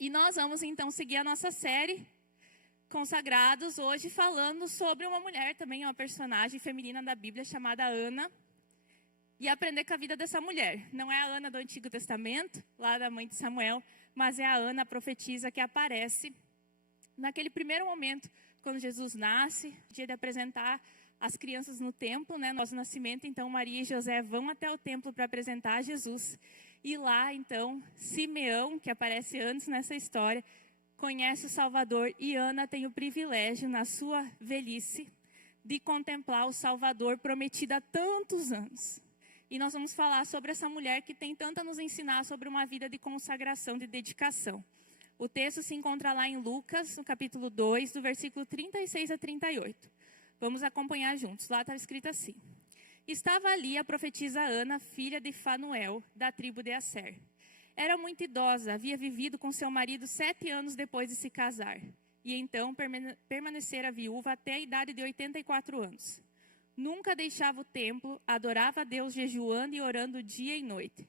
E nós vamos então seguir a nossa série Consagrados, hoje falando sobre uma mulher também, uma personagem feminina da Bíblia chamada Ana. E aprender com a vida dessa mulher. Não é a Ana do Antigo Testamento, lá da mãe de Samuel, mas é a Ana, a profetisa, que aparece naquele primeiro momento, quando Jesus nasce, dia de apresentar as crianças no templo, né, nosso nascimento. Então, Maria e José vão até o templo para apresentar Jesus. E lá, então, Simeão, que aparece antes nessa história, conhece o Salvador. E Ana tem o privilégio, na sua velhice, de contemplar o Salvador prometido há tantos anos. E nós vamos falar sobre essa mulher que tem tanto a nos ensinar sobre uma vida de consagração, de dedicação. O texto se encontra lá em Lucas, no capítulo 2, do versículo 36 a 38. Vamos acompanhar juntos. Lá está escrito assim: Estava ali a profetisa Ana, filha de Fanuel, da tribo de Asser. Era muito idosa, havia vivido com seu marido 7 anos depois de se casar. E então permanecera viúva até a idade de 84 anos. Nunca deixava o templo, adorava a Deus jejuando e orando dia e noite.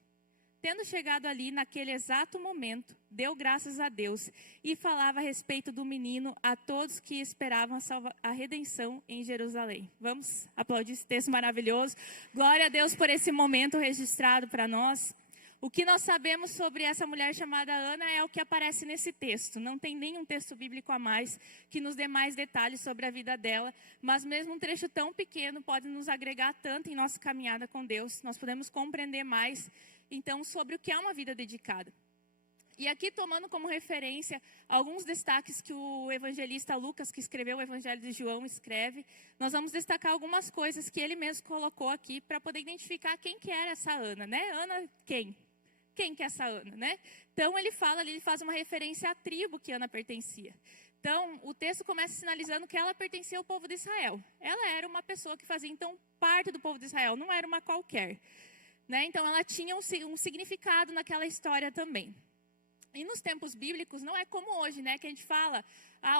Tendo chegado ali naquele exato momento, deu graças a Deus e falava a respeito do menino a todos que esperavam a redenção em Jerusalém. Vamos aplaudir esse texto maravilhoso. Glória a Deus por esse momento registrado para nós. O que nós sabemos sobre essa mulher chamada Ana é o que aparece nesse texto. Não tem nenhum texto bíblico a mais que nos dê mais detalhes sobre a vida dela, mas mesmo um trecho tão pequeno pode nos agregar tanto em nossa caminhada com Deus. Nós podemos compreender mais, então, sobre o que é uma vida dedicada. E aqui, tomando como referência alguns destaques que o evangelista Lucas, que escreveu o Evangelho de João, escreve, nós vamos destacar algumas coisas que ele mesmo colocou aqui para poder identificar quem que era essa Ana, né? Ana quem? Quem que é essa Ana, né? Então, ele faz uma referência à tribo que Ana pertencia. Então, o texto começa sinalizando que ela pertencia ao povo de Israel. Ela era uma pessoa que fazia, então, parte do povo de Israel, não era uma qualquer. Né? Então, ela tinha um significado naquela história também. E nos tempos bíblicos, não é como hoje, né? Que a gente fala,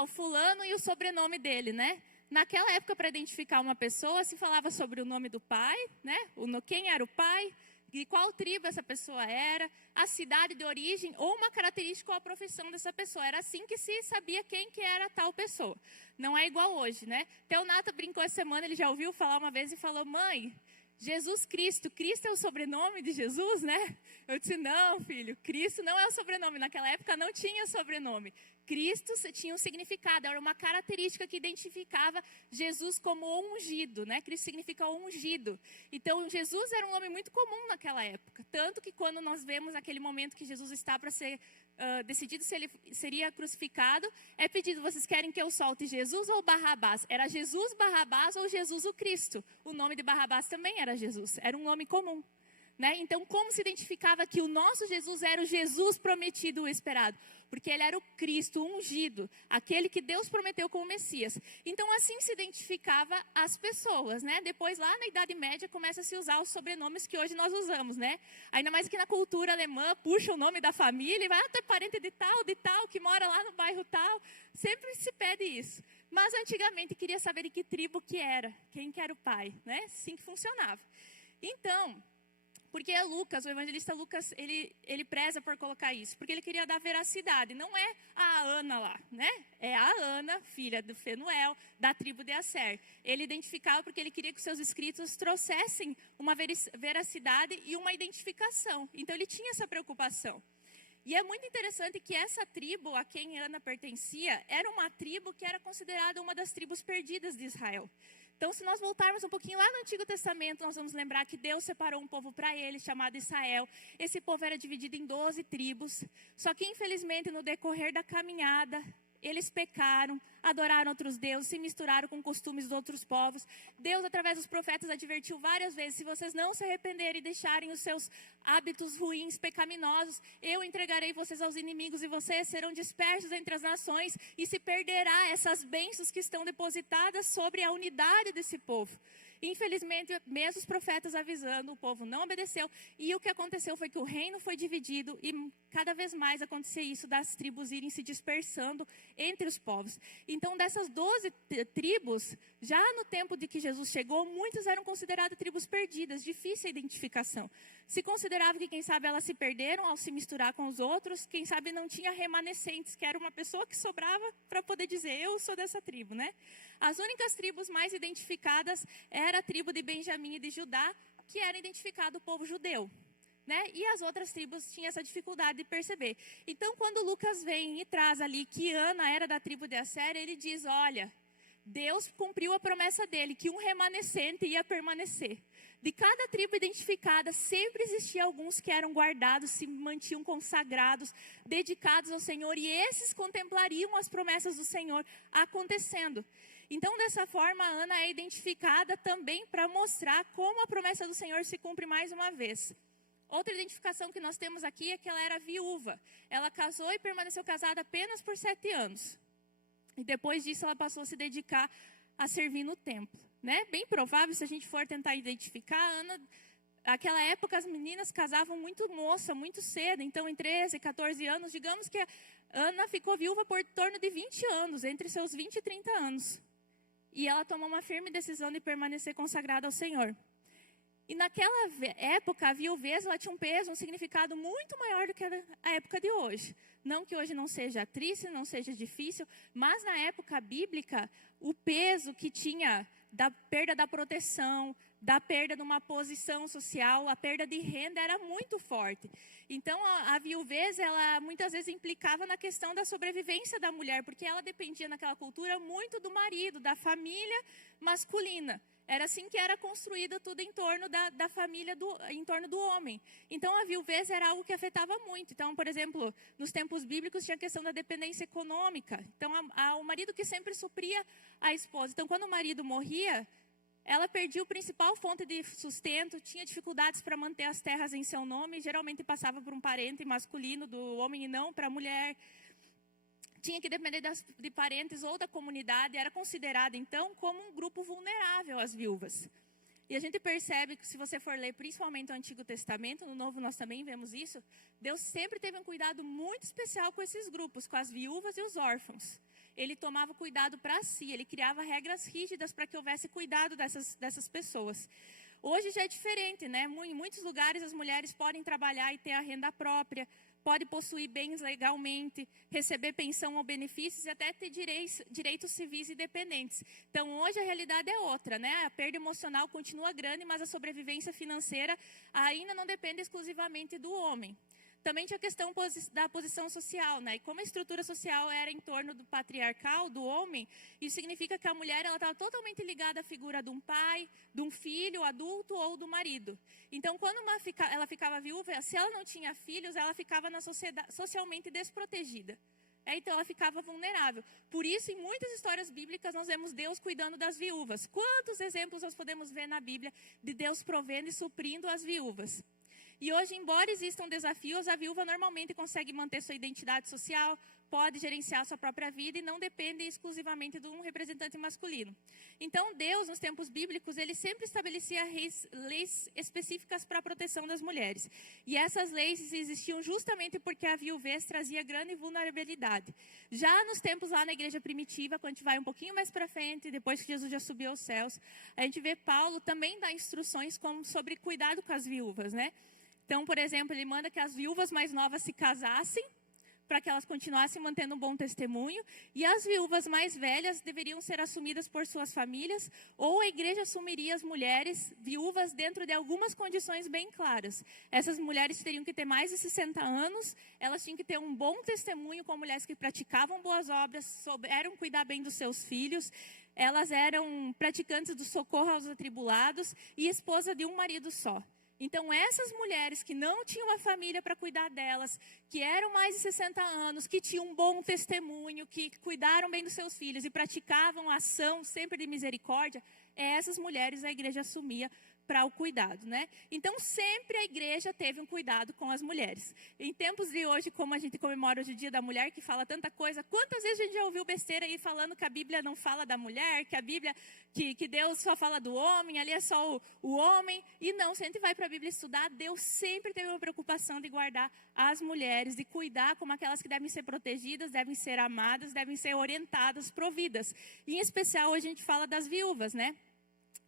o fulano e o sobrenome dele, né? Naquela época, para identificar uma pessoa, se falava sobre o nome do pai, né? Quem era o pai, de qual tribo essa pessoa era, a cidade de origem ou uma característica ou a profissão dessa pessoa. Era assim que se sabia quem que era tal pessoa. Não é igual hoje, né? Até o Nata brincou essa semana, ele já ouviu falar uma vez e falou: mãe, Jesus Cristo, Cristo é o sobrenome de Jesus, né? Eu disse: não, filho, Cristo não é o sobrenome. Naquela época não tinha sobrenome. Cristo tinha um significado, era uma característica que identificava Jesus como ungido, né? Cristo significa ungido. Então, Jesus era um nome muito comum naquela época. Tanto que quando nós vemos aquele momento que Jesus está para ser decidido se ele seria crucificado, é pedido: vocês querem que eu solte Jesus ou Barrabás? Era Jesus Barrabás ou Jesus o Cristo? O nome de Barrabás também era Jesus, era um nome comum. Né? Então, como se identificava que o nosso Jesus era o Jesus prometido, o esperado? Porque ele era o Cristo ungido, aquele que Deus prometeu como Messias. Então, assim se identificava as pessoas, né? Depois, lá na Idade Média, começa a se usar os sobrenomes que hoje nós usamos, né? Ainda mais que na cultura alemã, puxa o nome da família e vai até parente de tal, que mora lá no bairro tal. Sempre se pede isso. Mas, antigamente, queria saber de que tribo que era, quem que era o pai, né? Assim que funcionava. Então, porque Lucas, o evangelista Lucas, ele preza por colocar isso, porque ele queria dar veracidade. Não é a Ana lá, né? É a Ana, filha do Fanuel, da tribo de Asser. Ele identificava porque ele queria que os seus escritos trouxessem uma veracidade e uma identificação. Então, ele tinha essa preocupação. E é muito interessante que essa tribo a quem Ana pertencia era uma tribo que era considerada uma das tribos perdidas de Israel. Então, se nós voltarmos um pouquinho lá no Antigo Testamento, nós vamos lembrar que Deus separou um povo para ele, chamado Israel. Esse povo era dividido em 12 tribos. Só que, infelizmente, no decorrer da caminhada, eles pecaram, adoraram outros deuses, se misturaram com costumes de outros povos. Deus, através dos profetas, advertiu várias vezes: se vocês não se arrependerem e deixarem os seus hábitos ruins, pecaminosos, eu entregarei vocês aos inimigos e vocês serão dispersos entre as nações e se perderá essas bênçãos que estão depositadas sobre a unidade desse povo. Infelizmente, mesmo os profetas avisando, o povo não obedeceu. E o que aconteceu foi que o reino foi dividido e cada vez mais acontecia isso das tribos irem se dispersando entre os povos. Então, dessas 12 tribos, já no tempo de que Jesus chegou, muitas eram consideradas tribos perdidas, difícil a identificação. Se considerava que, quem sabe, elas se perderam ao se misturar com os outros, quem sabe não tinha remanescentes, que era uma pessoa que sobrava para poder dizer, eu sou dessa tribo, né? As únicas tribos mais identificadas era a tribo de Benjamim e de Judá, que era identificado o povo judeu. Né? E as outras tribos tinham essa dificuldade de perceber. Então, quando Lucas vem e traz ali que Ana era da tribo de Assér, ele diz, olha, Deus cumpriu a promessa dele, que um remanescente ia permanecer. De cada tribo identificada, sempre existia alguns que eram guardados, se mantinham consagrados, dedicados ao Senhor, e esses contemplariam as promessas do Senhor acontecendo. Então, dessa forma, a Ana é identificada também para mostrar como a promessa do Senhor se cumpre mais uma vez. Outra identificação que nós temos aqui é que ela era viúva. Ela casou e permaneceu casada apenas por 7 anos. E depois disso ela passou a se dedicar a servir no templo. Né? Bem provável, se a gente for tentar identificar, Ana, naquela época as meninas casavam muito moça, muito cedo. Então, em 13, 14 anos, digamos que a Ana ficou viúva por torno de 20 anos, entre seus 20 e 30 anos. E ela tomou uma firme decisão de permanecer consagrada ao Senhor. E naquela época, a viuvez ela tinha um peso, um significado muito maior do que a época de hoje. Não que hoje não seja triste, não seja difícil, mas na época bíblica, o peso que tinha da perda da proteção, da perda de uma posição social, a perda de renda era muito forte. Então, a viuvez, ela muitas vezes implicava na questão da sobrevivência da mulher, porque ela dependia naquela cultura muito do marido, da família masculina. Era assim que era construída tudo em torno da família, em torno do homem. Então, a viuvez era algo que afetava muito. Então, por exemplo, nos tempos bíblicos tinha a questão da dependência econômica. Então, o marido que sempre supria a esposa. Então, quando o marido morria, ela perdia o principal fonte de sustento, tinha dificuldades para manter as terras em seu nome, geralmente passava por um parente masculino do homem e não para a mulher. Tinha que depender de parentes ou da comunidade, era considerada, então, como um grupo vulnerável, as viúvas. E a gente percebe que, se você for ler principalmente o Antigo Testamento, no Novo nós também vemos isso, Deus sempre teve um cuidado muito especial com esses grupos, com as viúvas e os órfãos. Ele tomava cuidado para si, ele criava regras rígidas para que houvesse cuidado dessas pessoas. Hoje já é diferente, né? Em muitos lugares as mulheres podem trabalhar e ter a renda própria, pode possuir bens legalmente, receber pensão ou benefícios e até ter direitos civis e dependentes. Então, hoje a realidade é outra, né? A perda emocional continua grande, mas a sobrevivência financeira ainda não depende exclusivamente do homem. Também tinha a questão da posição social, né? E como a estrutura social era em torno do patriarcal, do homem, isso significa que a mulher estava totalmente ligada à figura de um pai, de um filho adulto ou do marido. Então, quando ela ficava viúva, se ela não tinha filhos, ela ficava na sociedade, socialmente desprotegida. Então, ela ficava vulnerável. Por isso, em muitas histórias bíblicas, nós vemos Deus cuidando das viúvas. Quantos exemplos nós podemos ver na Bíblia de Deus provendo e suprindo as viúvas? E hoje, embora existam desafios, a viúva normalmente consegue manter sua identidade social, pode gerenciar sua própria vida e não depende exclusivamente de um representante masculino. Então, Deus, nos tempos bíblicos, ele sempre estabelecia leis específicas para a proteção das mulheres. E essas leis existiam justamente porque a viuvez trazia grande vulnerabilidade. Já nos tempos lá na igreja primitiva, quando a gente vai um pouquinho mais para frente, depois que Jesus já subiu aos céus, a gente vê Paulo também dar instruções sobre cuidado com as viúvas, né? Então, por exemplo, ele manda que as viúvas mais novas se casassem, para que elas continuassem mantendo um bom testemunho, e as viúvas mais velhas deveriam ser assumidas por suas famílias, ou a igreja assumiria as mulheres viúvas dentro de algumas condições bem claras. Essas mulheres teriam que ter mais de 60 anos, elas tinham que ter um bom testemunho com mulheres que praticavam boas obras, souberam cuidar bem dos seus filhos, elas eram praticantes do socorro aos atribulados e esposa de um marido só. Então, essas mulheres que não tinham uma família para cuidar delas, que eram mais de 60 anos, que tinham um bom testemunho, que cuidaram bem dos seus filhos e praticavam ação sempre de misericórdia, essas mulheres a igreja assumia para o cuidado, né? Então, sempre a igreja teve um cuidado com as mulheres. Em tempos de hoje, como a gente comemora hoje o Dia da Mulher, que fala tanta coisa, quantas vezes a gente já ouviu besteira aí falando que a Bíblia não fala da mulher, que a Bíblia, que Deus só fala do homem, ali é só o homem. E não, se a gente vai para a Bíblia estudar, Deus sempre teve uma preocupação de guardar as mulheres, de cuidar como aquelas que devem ser protegidas, devem ser amadas, devem ser orientadas, providas. E, em especial, hoje a gente fala das viúvas, né?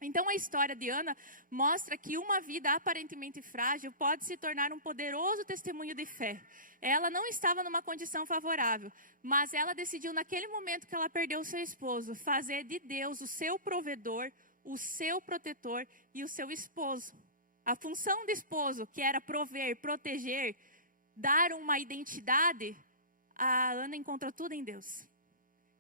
Então, a história de Ana mostra que uma vida aparentemente frágil pode se tornar um poderoso testemunho de fé. Ela não estava numa condição favorável, mas ela decidiu, naquele momento que ela perdeu o seu esposo, fazer de Deus o seu provedor, o seu protetor e o seu esposo. A função do esposo, que era prover, proteger, dar uma identidade, a Ana encontrou tudo em Deus.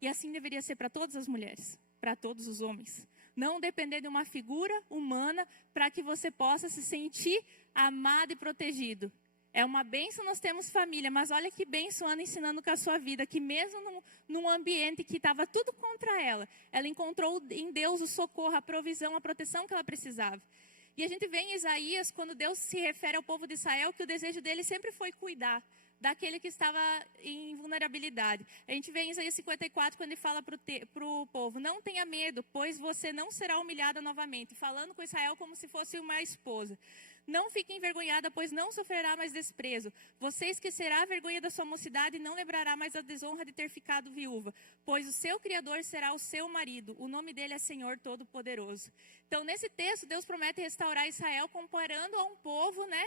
E assim deveria ser para todas as mulheres, para todos os homens. Não depender de uma figura humana para que você possa se sentir amado e protegido. É uma bênção nós temos família, mas olha que bênção Ana ensinando com a sua vida, que mesmo num ambiente que estava tudo contra ela encontrou em Deus o socorro, a provisão, a proteção que ela precisava. E a gente vê em Isaías, quando Deus se refere ao povo de Israel, que o desejo dele sempre foi cuidar daquele que estava em vulnerabilidade. A gente vê em Isaías 54, quando ele fala para o povo, não tenha medo, pois você não será humilhada novamente, falando com Israel como se fosse uma esposa. Não fique envergonhada, pois não sofrerá mais desprezo. Você esquecerá a vergonha da sua mocidade e não lembrará mais a desonra de ter ficado viúva, pois o seu Criador será o seu marido. O nome dele é Senhor Todo-Poderoso. Então, nesse texto, Deus promete restaurar Israel comparando a um povo, né?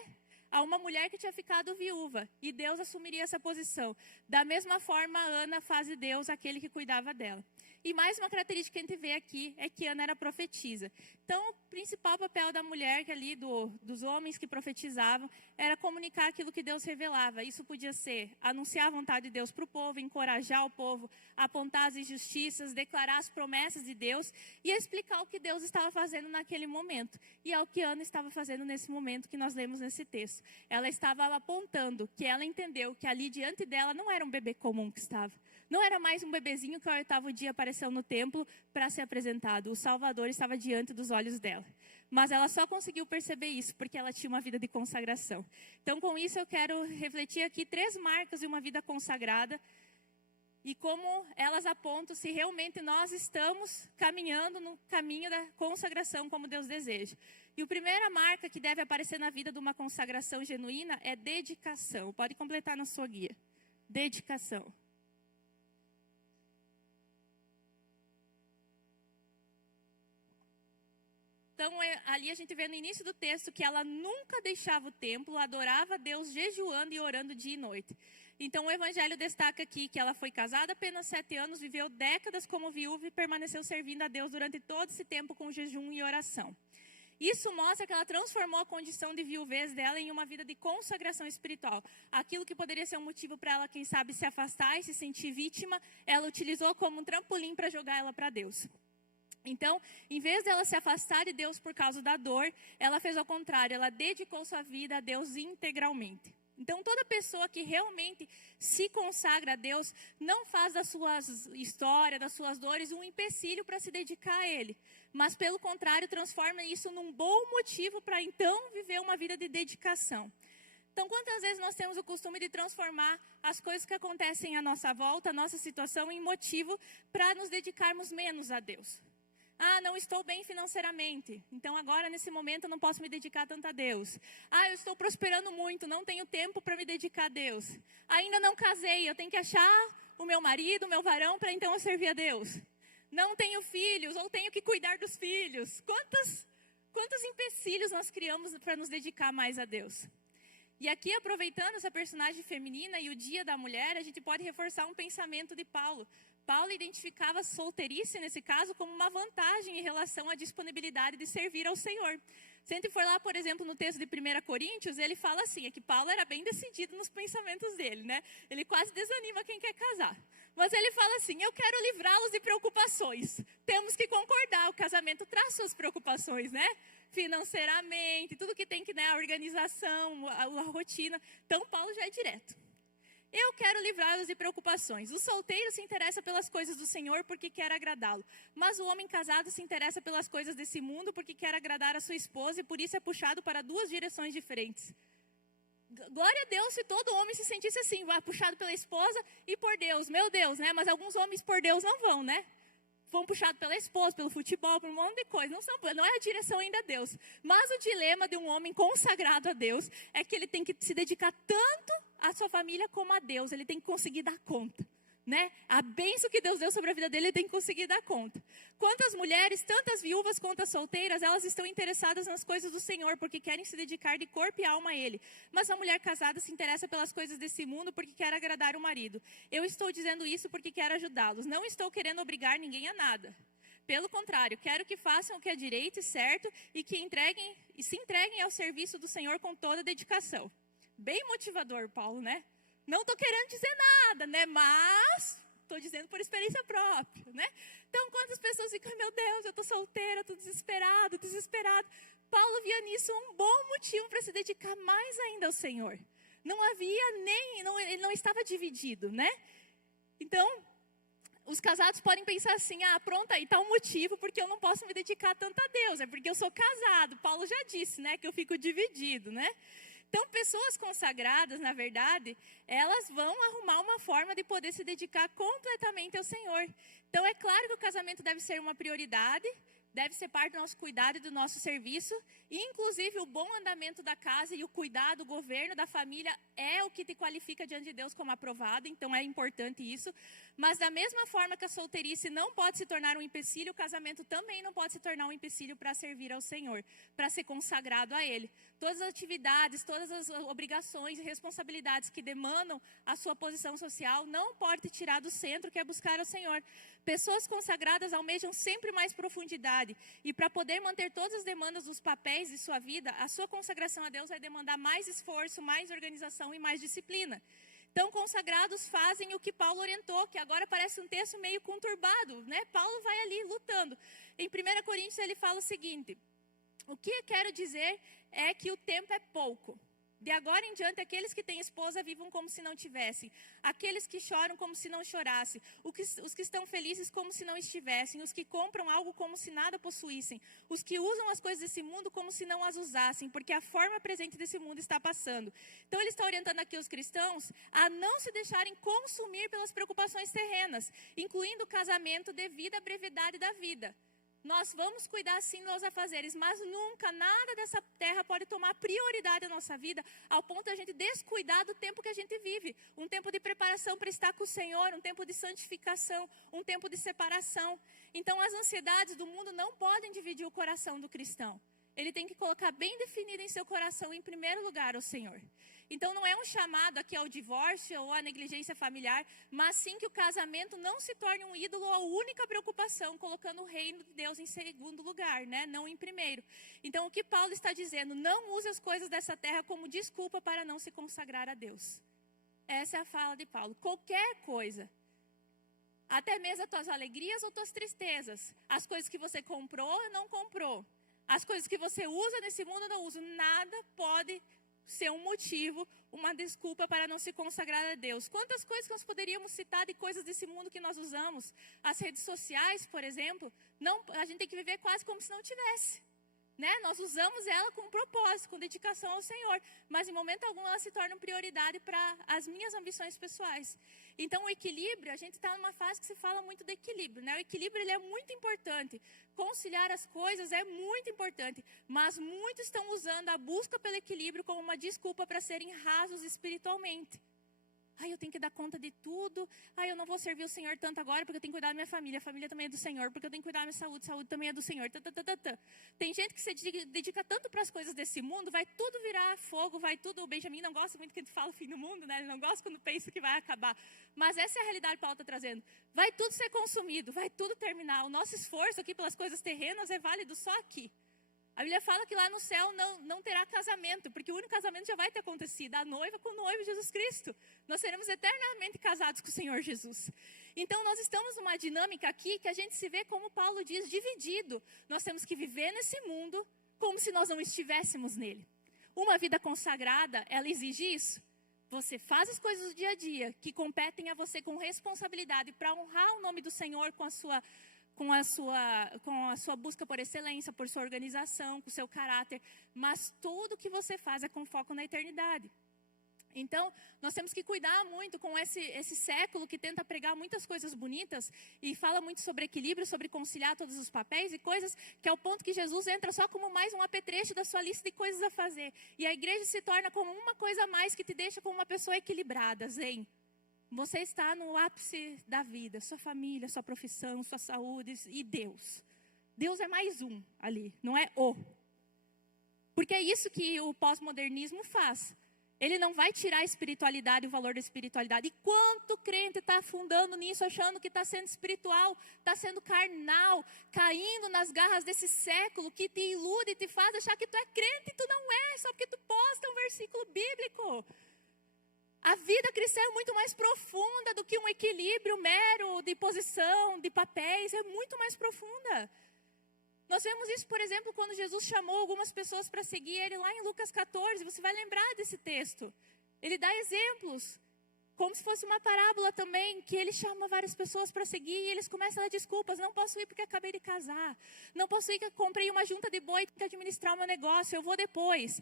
A uma mulher que tinha ficado viúva, e Deus assumiria essa posição. Da mesma forma, Ana faz de Deus aquele que cuidava dela. E mais uma característica que a gente vê aqui é que Ana era profetisa. Então, o principal papel da mulher que ali, dos homens que profetizavam, era comunicar aquilo que Deus revelava. Isso podia ser anunciar a vontade de Deus para o povo, encorajar o povo, apontar as injustiças, declarar as promessas de Deus e explicar o que Deus estava fazendo naquele momento. E é o que Ana estava fazendo nesse momento que nós lemos nesse texto. Ela estava apontando que ela entendeu que ali diante dela não era um bebê comum que estava. Não era mais um bebezinho que ao 8º dia apareceu no templo para ser apresentado. O Salvador estava diante dos olhos dela. Mas ela só conseguiu perceber isso porque ela tinha uma vida de consagração. Então, com isso, eu quero refletir aqui 3 marcas de uma vida consagrada e como elas apontam se realmente nós estamos caminhando no caminho da consagração como Deus deseja. E a primeira marca que deve aparecer na vida de uma consagração genuína é dedicação. Pode completar na sua guia. Dedicação. Então, ali a gente vê no início do texto que ela nunca deixava o templo, adorava a Deus jejuando e orando dia e noite. Então, o Evangelho destaca aqui que ela foi casada apenas 7 anos, viveu décadas como viúva e permaneceu servindo a Deus durante todo esse tempo com jejum e oração. Isso mostra que ela transformou a condição de viuvez dela em uma vida de consagração espiritual. Aquilo que poderia ser um motivo para ela, quem sabe, se afastar e se sentir vítima, ela utilizou como um trampolim para jogar ela para Deus. Então, em vez dela se afastar de Deus por causa da dor, ela fez ao contrário, ela dedicou sua vida a Deus integralmente. Então, toda pessoa que realmente se consagra a Deus, não faz das suas histórias, das suas dores, um empecilho para se dedicar a Ele. Mas, pelo contrário, transforma isso num bom motivo para, então, viver uma vida de dedicação. Então, quantas vezes nós temos o costume de transformar as coisas que acontecem à nossa volta, a nossa situação, em motivo para nos dedicarmos menos a Deus? Ah, não estou bem financeiramente, então agora nesse momento eu não posso me dedicar tanto a Deus. Ah, eu estou prosperando muito, não tenho tempo para me dedicar a Deus. Ainda não casei, eu tenho que achar o meu marido, o meu varão, para então eu servir a Deus. Não tenho filhos, ou tenho que cuidar dos filhos. Quantos empecilhos nós criamos para nos dedicar mais a Deus? E aqui, aproveitando essa personagem feminina e o Dia da Mulher, a gente pode reforçar um pensamento de Paulo. Paulo identificava a solteirice, nesse caso, como uma vantagem em relação à disponibilidade de servir ao Senhor. Se a gente for lá, por exemplo, no texto de 1 Coríntios, ele fala assim, é que Paulo era bem decidido nos pensamentos dele, né? Ele quase desanima quem quer casar. Mas ele fala assim, eu quero livrá-los de preocupações. Temos que concordar, o casamento traz suas preocupações, né? Financeiramente, tudo que tem que, né, a organização, a rotina. Então, Paulo já é direto. Eu quero livrá-los de preocupações. O solteiro se interessa pelas coisas do Senhor porque quer agradá-lo. Mas o homem casado se interessa pelas coisas desse mundo porque quer agradar a sua esposa e por isso é puxado para duas direções diferentes. Glória a Deus se todo homem se sentisse assim, puxado pela esposa e por Deus. Meu Deus, né? Mas alguns homens por Deus não vão, né? Vão puxados pela esposa, pelo futebol, por um monte de coisa. Não é a direção ainda a Deus. Mas o dilema de um homem consagrado a Deus é que ele tem que se dedicar tanto à sua família como a Deus. Ele tem que conseguir dar conta, né? A bênção que Deus deu sobre a vida dele, ele tem que conseguir dar conta. Quantas mulheres, tantas viúvas quanto as solteiras, elas estão interessadas nas coisas do Senhor, porque querem se dedicar de corpo e alma a Ele. Mas a mulher casada se interessa pelas coisas desse mundo, porque quer agradar o marido. Eu estou dizendo isso porque quero ajudá-los. Não estou querendo obrigar ninguém a nada. Pelo contrário, quero que façam o que é direito e certo e que se entreguem ao serviço do Senhor com toda dedicação. Bem motivador, Paulo, né? Não estou querendo dizer nada, né? Mas estou dizendo por experiência própria, né? Então, quantas pessoas ficam, meu Deus, eu estou solteira, estou desesperado. Paulo via nisso um bom motivo para se dedicar mais ainda ao Senhor. Não havia ele não estava dividido, né? Então, os casados podem pensar assim, pronto, aí está um motivo porque eu não posso me dedicar tanto a Deus, é porque eu sou casado. Paulo já disse, né, que eu fico dividido, né? Então, pessoas consagradas, na verdade, elas vão arrumar uma forma de poder se dedicar completamente ao Senhor. Então, é claro que o casamento deve ser uma prioridade, deve ser parte do nosso cuidado e do nosso serviço. E, inclusive, o bom andamento da casa e o cuidado, o governo da família é o que te qualifica diante de Deus como aprovado. Então, é importante isso. Mas, da mesma forma que a solteirice não pode se tornar um empecilho, o casamento também não pode se tornar um empecilho para servir ao Senhor, para ser consagrado a Ele. Todas as atividades, todas as obrigações e responsabilidades que demandam a sua posição social não pode te tirar do centro, que é buscar ao Senhor. Pessoas consagradas almejam sempre mais profundidade. E para poder manter todas as demandas dos papéis de sua vida, a sua consagração a Deus vai demandar mais esforço, mais organização e mais disciplina. Então, consagrados fazem o que Paulo orientou, que agora parece um texto meio conturbado, né? Paulo vai ali lutando. Em 1 Coríntios ele fala o seguinte: o que eu quero dizer é que o tempo é pouco. De agora em diante, aqueles que têm esposa vivam como se não tivessem. Aqueles que choram como se não chorassem. Os que estão felizes como se não estivessem. Os que compram algo como se nada possuíssem. Os que usam as coisas desse mundo como se não as usassem. Porque a forma presente desse mundo está passando. Então ele está orientando aqui os cristãos a não se deixarem consumir pelas preocupações terrenas. Incluindo o casamento devido à brevidade da vida. Nós vamos cuidar sim dos afazeres, mas nunca nada dessa terra pode tomar prioridade na nossa vida, ao ponto de a gente descuidar do tempo que a gente vive. Um tempo de preparação para estar com o Senhor, um tempo de santificação, um tempo de separação. Então as ansiedades do mundo não podem dividir o coração do cristão. Ele tem que colocar bem definido em seu coração, em primeiro lugar, o Senhor. Então não é um chamado aqui ao divórcio ou à negligência familiar, mas sim que o casamento não se torne um ídolo ou a única preocupação, colocando o reino de Deus em segundo lugar, né? Não em primeiro. Então o que Paulo está dizendo, não use as coisas dessa terra como desculpa para não se consagrar a Deus. Essa é a fala de Paulo. Qualquer coisa, até mesmo as tuas alegrias ou tuas tristezas, as coisas que você comprou ou não comprou, as coisas que você usa nesse mundo ou não usa, nada pode ser um motivo, uma desculpa para não se consagrar a Deus. Quantas coisas que nós poderíamos citar de coisas desse mundo que nós usamos? As redes sociais, por exemplo, a gente tem que viver quase como se não tivesse. Né? Nós usamos ela com propósito, com dedicação ao Senhor, mas em momento algum ela se torna prioridade para as minhas ambições pessoais. Então o equilíbrio, a gente está numa fase que se fala muito de equilíbrio, né? O equilíbrio ele é muito importante, conciliar as coisas é muito importante, mas muitos estão usando a busca pelo equilíbrio como uma desculpa para serem rasos espiritualmente. Ai, eu tenho que dar conta de tudo. Ai, eu não vou servir o Senhor tanto agora porque eu tenho que cuidar da minha família. A família também é do Senhor, porque eu tenho que cuidar da minha saúde. Saúde também é do Senhor. Tem gente que se dedica tanto para as coisas desse mundo, vai tudo virar fogo, vai tudo... O Benjamin não gosta muito que a gente fala o fim do mundo, né? Ele não gosta quando pensa que vai acabar. Mas essa é a realidade que Paulo está trazendo. Vai tudo ser consumido, vai tudo terminar. O nosso esforço aqui pelas coisas terrenas é válido só aqui. A Bíblia fala que lá no céu não terá casamento, porque o único casamento já vai ter acontecido, a noiva com o noivo Jesus Cristo. Nós seremos eternamente casados com o Senhor Jesus. Então nós estamos numa dinâmica aqui que a gente se vê, como Paulo diz, dividido. Nós temos que viver nesse mundo como se nós não estivéssemos nele. Uma vida consagrada, ela exige isso. você faz as coisas do dia a dia que competem a você com responsabilidade para honrar o nome do Senhor com a sua busca por excelência, por sua organização, com o seu caráter. Mas tudo que você faz é com foco na eternidade. Então, nós temos que cuidar muito com esse século que tenta pregar muitas coisas bonitas e fala muito sobre equilíbrio, sobre conciliar todos os papéis e coisas, que é o ponto que Jesus entra só como mais um apetrecho da sua lista de coisas a fazer. E a igreja se torna como uma coisa a mais que te deixa como uma pessoa equilibrada, zen. Você está no ápice da vida, sua família, sua profissão, sua saúde e Deus. Deus é mais um ali, não é o. Porque é isso que o pós-modernismo faz. Ele não vai tirar a espiritualidade, o valor da espiritualidade. E quanto crente está afundando nisso, achando que está sendo espiritual, está sendo carnal, caindo nas garras desse século que te ilude e te faz achar que tu é crente e tu não é, só porque tu posta um versículo bíblico. A vida cristã é muito mais profunda do que um equilíbrio mero de posição, de papéis, é muito mais profunda. Nós vemos isso, por exemplo, quando Jesus chamou algumas pessoas para seguir ele lá em Lucas 14. Você vai lembrar desse texto. Ele dá exemplos, como se fosse uma parábola também, que ele chama várias pessoas para seguir e eles começam a dar desculpas. Não posso ir porque acabei de casar. Não posso ir porque comprei uma junta de boi para administrar o meu negócio. Eu vou depois.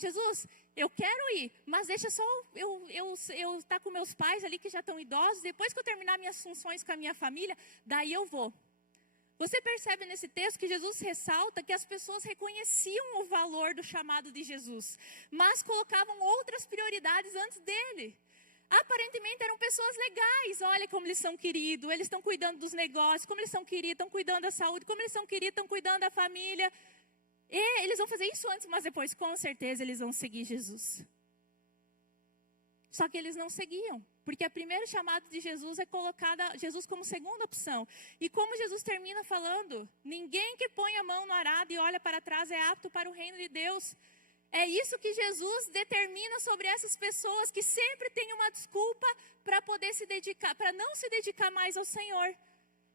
Jesus, eu quero ir, mas deixa só eu estar com meus pais ali que já estão idosos. Depois que eu terminar minhas funções com a minha família, daí eu vou. Você percebe nesse texto que Jesus ressalta que as pessoas reconheciam o valor do chamado de Jesus, mas colocavam outras prioridades antes dele. Aparentemente eram pessoas legais, olha como eles são queridos, eles estão cuidando dos negócios, como eles são queridos, estão cuidando da saúde, como eles são queridos, estão cuidando da família. E eles vão fazer isso antes, mas depois com certeza eles vão seguir Jesus. Só que eles não seguiam, porque o primeiro chamado de Jesus é colocar Jesus como segunda opção. E como Jesus termina falando, ninguém que põe a mão no arado e olha para trás é apto para o reino de Deus. É isso que Jesus determina sobre essas pessoas que sempre têm uma desculpa para poder se dedicar, para não se dedicar mais ao Senhor.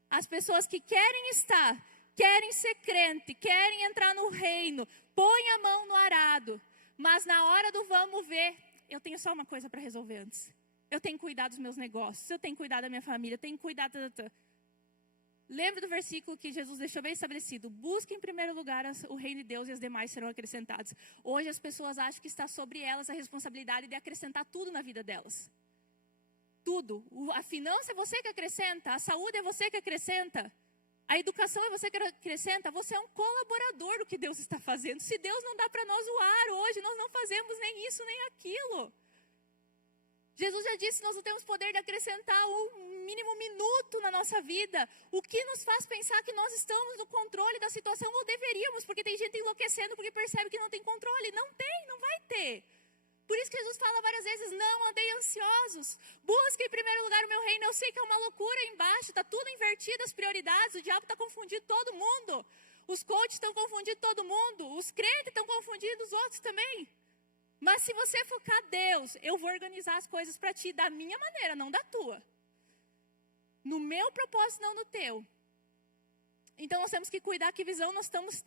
As pessoas que querem estar, querem ser crente, querem entrar no reino, põem a mão no arado, mas na hora do vamos ver, eu tenho só uma coisa para resolver antes. Eu tenho que cuidar dos meus negócios, eu tenho que cuidar da minha família, eu tenho que cuidar... Lembra do versículo que Jesus deixou bem estabelecido. Busque em primeiro lugar o reino de Deus e as demais serão acrescentadas. Hoje as pessoas acham que está sobre elas a responsabilidade de acrescentar tudo na vida delas. Tudo. A finança é você que acrescenta, a saúde é você que acrescenta, a educação é você que acrescenta. Você é um colaborador do que Deus está fazendo. Se Deus não dá para nós o ar hoje, nós não fazemos nem isso nem aquilo. Jesus já disse que nós não temos poder de acrescentar um mínimo minuto na nossa vida. O que nos faz pensar que nós estamos no controle da situação, ou deveríamos, porque tem gente enlouquecendo porque percebe que não tem controle. Não tem, não vai ter. Por isso que Jesus fala várias vezes, não andei ansiosos. Busque em primeiro lugar o meu reino. Eu sei que é uma loucura aí embaixo, está tudo invertido as prioridades, o diabo está confundindo todo mundo. Os coaches estão confundindo todo mundo, os crentes estão confundindo os outros também. Mas se você focar Deus, eu vou organizar as coisas para ti da minha maneira, não da tua. No meu propósito, não no teu. Então nós temos que cuidar que visão nós temos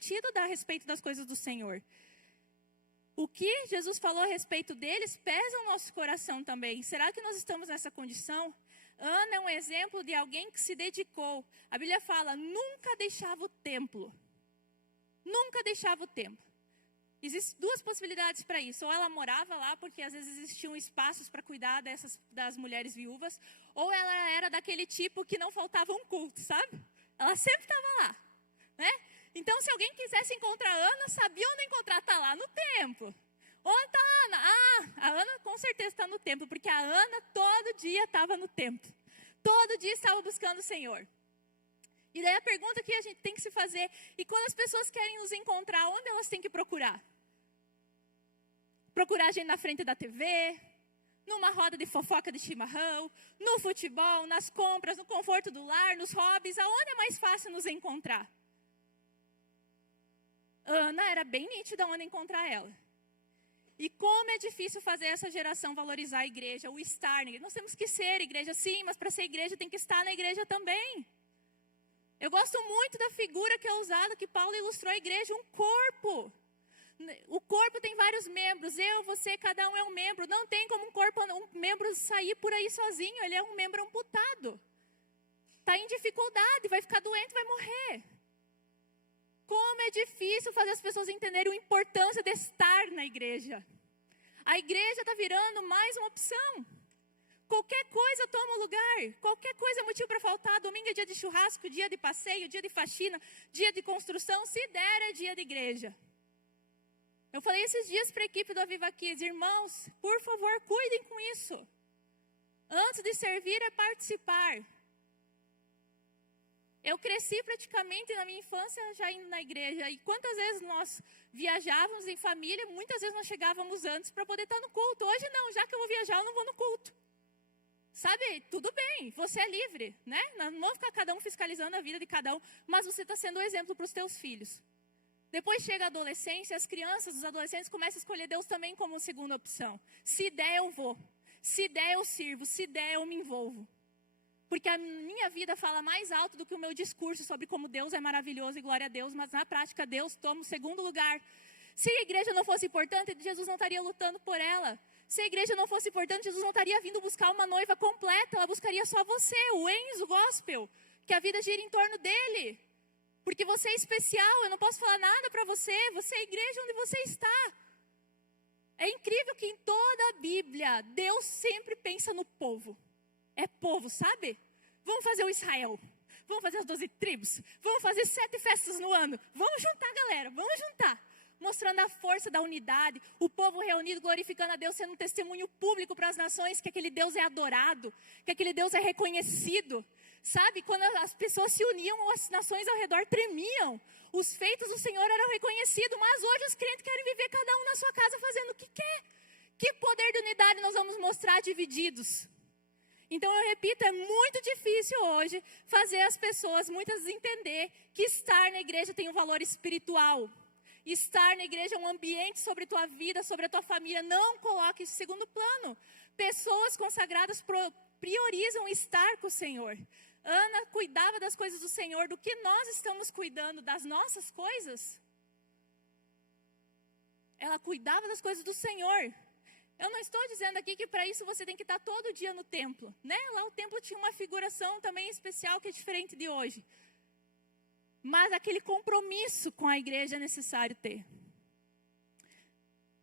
tido a respeito das coisas do Senhor. O que Jesus falou a respeito deles pesa o nosso coração também. Será que nós estamos nessa condição? Ana é um exemplo de alguém que se dedicou. A Bíblia fala, nunca deixava o templo. Nunca deixava o templo. Existem duas possibilidades para isso. Ou ela morava lá, porque às vezes existiam espaços para cuidar das mulheres viúvas. Ou ela era daquele tipo que não faltava um culto, sabe? Ela sempre estava lá, né? Então, se alguém quisesse encontrar a Ana, sabia onde encontrar? Está lá no templo. Onde está a Ana? Ah, a Ana com certeza está no templo, porque a Ana todo dia estava no templo. Todo dia estava buscando o Senhor. E daí a pergunta que a gente tem que se fazer, e quando as pessoas querem nos encontrar, onde elas têm que procurar? Procurar a gente na frente da TV, numa roda de fofoca de chimarrão, no futebol, nas compras, no conforto do lar, nos hobbies, aonde é mais fácil nos encontrar? Ana era bem nítida onde encontrar ela. E como é difícil fazer essa geração valorizar a igreja, o estar na igreja. Nós temos que ser igreja, sim, mas para ser igreja tem que estar na igreja também. Eu gosto muito da figura que é usada, que Paulo ilustrou a igreja, um corpo. O corpo tem vários membros, eu, você, cada um é um membro. Não tem como um membro sair por aí sozinho, ele é um membro amputado. Está em dificuldade, vai ficar doente, vai morrer. Como é difícil fazer as pessoas entenderem a importância de estar na igreja. A igreja está virando mais uma opção. Qualquer coisa toma lugar, qualquer coisa é motivo para faltar. Domingo é dia de churrasco, dia de passeio, dia de faxina, dia de construção, se der é dia de igreja. Eu falei esses dias para a equipe do Aviva Kids, irmãos, por favor, cuidem com isso. Antes de servir é participar. Eu cresci praticamente na minha infância já indo na igreja. E quantas vezes nós viajávamos em família, muitas vezes nós chegávamos antes para poder estar no culto. Hoje não, já que eu vou viajar, eu não vou no culto. Sabe, tudo bem, você é livre, né? Não vou ficar cada um fiscalizando a vida de cada um, mas você está sendo um exemplo para os teus filhos. Depois chega a adolescência, as crianças, os adolescentes começam a escolher Deus também como segunda opção. Se der, eu vou. Se der, eu sirvo. Se der, eu me envolvo. Porque a minha vida fala mais alto do que o meu discurso sobre como Deus é maravilhoso e glória a Deus, mas na prática Deus toma o segundo lugar. Se a igreja não fosse importante, Jesus não estaria lutando por ela. Se a igreja não fosse importante, Jesus não estaria vindo buscar uma noiva completa, ela buscaria só você, o Enzo Gospel, que a vida gira em torno dele. Porque você é especial, eu não posso falar nada para você, você é a igreja onde você está. É incrível que em toda a Bíblia, Deus sempre pensa no povo. É povo, sabe? Vamos fazer o Israel, vamos fazer as 12 tribos, vamos fazer 7 festas no ano. Vamos juntar, galera, vamos juntar. Mostrando a força da unidade, o povo reunido, glorificando a Deus, sendo um testemunho público para as nações, que aquele Deus é adorado, que aquele Deus é reconhecido. Sabe, quando as pessoas se uniam, as nações ao redor tremiam. Os feitos do Senhor eram reconhecidos, mas hoje os crentes querem viver cada um na sua casa fazendo o que quer. Que poder de unidade nós vamos mostrar divididos? Então eu repito, é muito difícil hoje fazer as pessoas, muitas entender que estar na igreja tem um valor espiritual. Estar na igreja é um ambiente sobre a tua vida, sobre a tua família. Não coloque isso em segundo plano. Pessoas consagradas priorizam estar com o Senhor. Ana cuidava das coisas do Senhor. Do que nós estamos cuidando? Das nossas coisas? Ela cuidava das coisas do Senhor. Eu não estou dizendo aqui que para isso você tem que estar todo dia no templo, né? Lá o templo tinha uma figuração também especial que é diferente de hoje. Mas aquele compromisso com a igreja é necessário ter.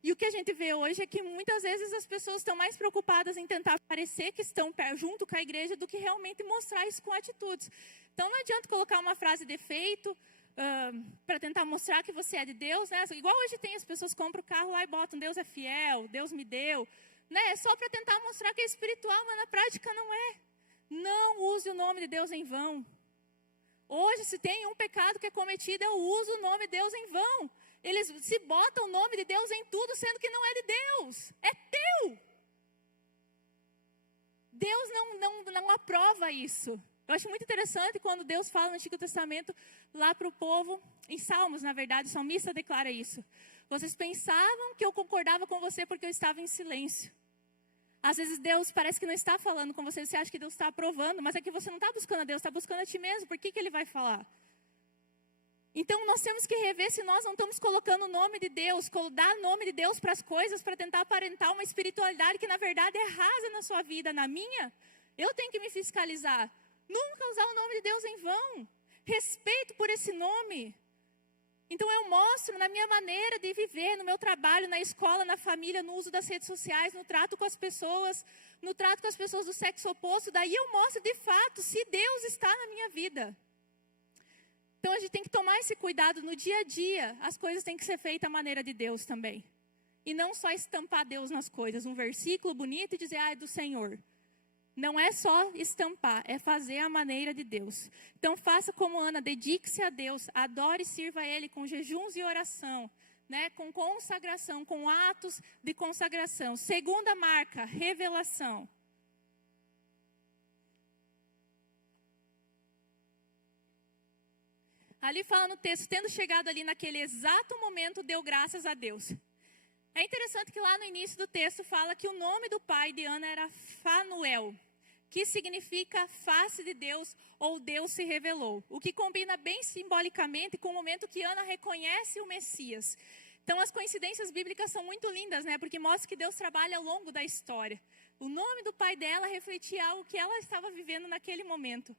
E o que a gente vê hoje é que muitas vezes as pessoas estão mais preocupadas em tentar parecer que estão junto com a igreja do que realmente mostrar isso com atitudes. Então não adianta colocar uma frase de efeito para tentar mostrar que você é de Deus, né? Igual hoje tem, as pessoas compram o carro lá e botam Deus é fiel, Deus me deu, né? Só para tentar mostrar que é espiritual, mas na prática não é. Não use o nome de Deus em vão. Hoje, se tem um pecado que é cometido, é o uso do nome de Deus em vão. Eles se botam o nome de Deus em tudo, sendo que não é de Deus. É teu. Deus não aprova isso. Eu acho muito interessante quando Deus fala no Antigo Testamento, lá para o povo, em Salmos, na verdade, o salmista declara isso. Vocês pensavam que eu concordava com você porque eu estava em silêncio. Às vezes Deus parece que não está falando com você, você acha que Deus está aprovando, mas é que você não está buscando a Deus, está buscando a ti mesmo. Por que Ele vai falar? Então nós temos que rever se nós não estamos colocando o nome de Deus, dar o nome de Deus para as coisas, para tentar aparentar uma espiritualidade que na verdade é rasa na sua vida, na minha. Eu tenho que me fiscalizar. Nunca usar o nome de Deus em vão. Respeito por esse nome. Então eu mostro na minha maneira de viver, no meu trabalho, na escola, na família, no uso das redes sociais, no trato com as pessoas, no trato com as pessoas do sexo oposto. Daí eu mostro de fato se Deus está na minha vida. Então a gente tem que tomar esse cuidado no dia a dia. As coisas têm que ser feitas à maneira de Deus também. E não só estampar Deus nas coisas. Um versículo bonito e dizer, é do Senhor. Não é só estampar, é fazer a maneira de Deus. Então faça como Ana, dedique-se a Deus, adore e sirva a Ele com jejuns e oração, né? Com consagração, com atos de consagração. Segunda marca, revelação. Ali fala no texto, tendo chegado ali naquele exato momento, deu graças a Deus. É interessante que lá no início do texto fala que o nome do pai de Ana era Fanuel, que significa face de Deus ou Deus se revelou. O que combina bem simbolicamente com o momento que Ana reconhece o Messias. Então, as coincidências bíblicas são muito lindas, né? Porque mostra que Deus trabalha ao longo da história. O nome do pai dela refletia algo que ela estava vivendo naquele momento,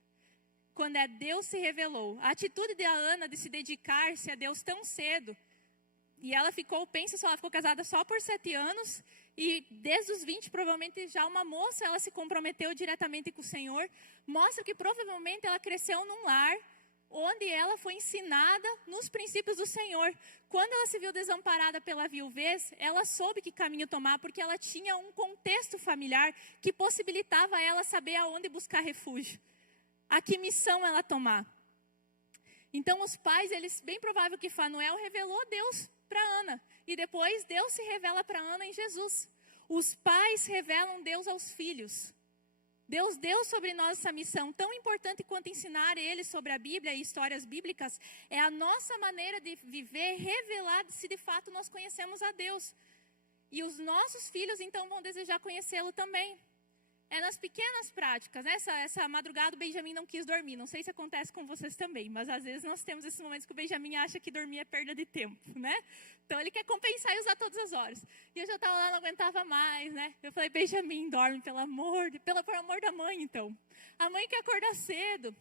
quando Deus se revelou. A atitude de Ana de se dedicar-se a Deus tão cedo, e ela ficou, pensa só, ela ficou casada só por 7 anos, e desde os 20, provavelmente já uma moça, ela se comprometeu diretamente com o Senhor, mostra que provavelmente ela cresceu num lar, onde ela foi ensinada nos princípios do Senhor. Quando ela se viu desamparada pela viuvez, ela soube que caminho tomar, porque ela tinha um contexto familiar que possibilitava ela saber aonde buscar refúgio, a que missão ela tomar. Então os pais, eles, bem provável que Fanuel revelou Deus para Ana, e depois Deus se revela para Ana em Jesus. Os pais revelam Deus aos filhos. Deus deu sobre nós essa missão, tão importante quanto ensinar eles sobre a Bíblia e histórias bíblicas, é a nossa maneira de viver, revelar se de fato nós conhecemos a Deus. E os nossos filhos então vão desejar conhecê-lo também. É nas pequenas práticas, né? Essa madrugada o Benjamin não quis dormir, não sei se acontece com vocês também, mas às vezes nós temos esses momentos que o Benjamin acha que dormir é perda de tempo, né? Então ele quer compensar e usar todas as horas. E eu já estava lá, não aguentava mais, né? Eu falei, Benjamin, dorme, pelo amor da mãe, então. A mãe quer acordar cedo.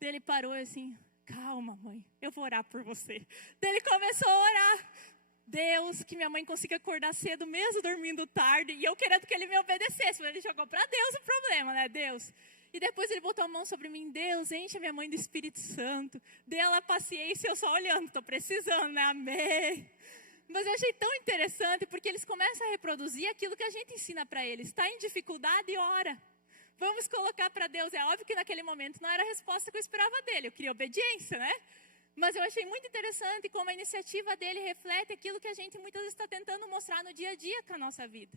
Daí ele parou assim, calma, mãe, eu vou orar por você. Daí ele começou a orar. Deus, que minha mãe consiga acordar cedo, mesmo dormindo tarde, e eu querendo que ele me obedecesse, mas ele jogou para Deus o problema, né, Deus? E depois ele botou a mão sobre mim, Deus, enche a minha mãe do Espírito Santo, dê ela paciência, eu só olhando, estou precisando, né, amém. Mas eu achei tão interessante, porque eles começam a reproduzir aquilo que a gente ensina para eles, está em dificuldade, ora. Vamos colocar para Deus, é óbvio que naquele momento não era a resposta que eu esperava dele, eu queria obediência, né? Mas eu achei muito interessante como a iniciativa dele reflete aquilo que a gente muitas vezes está tentando mostrar no dia a dia com a nossa vida.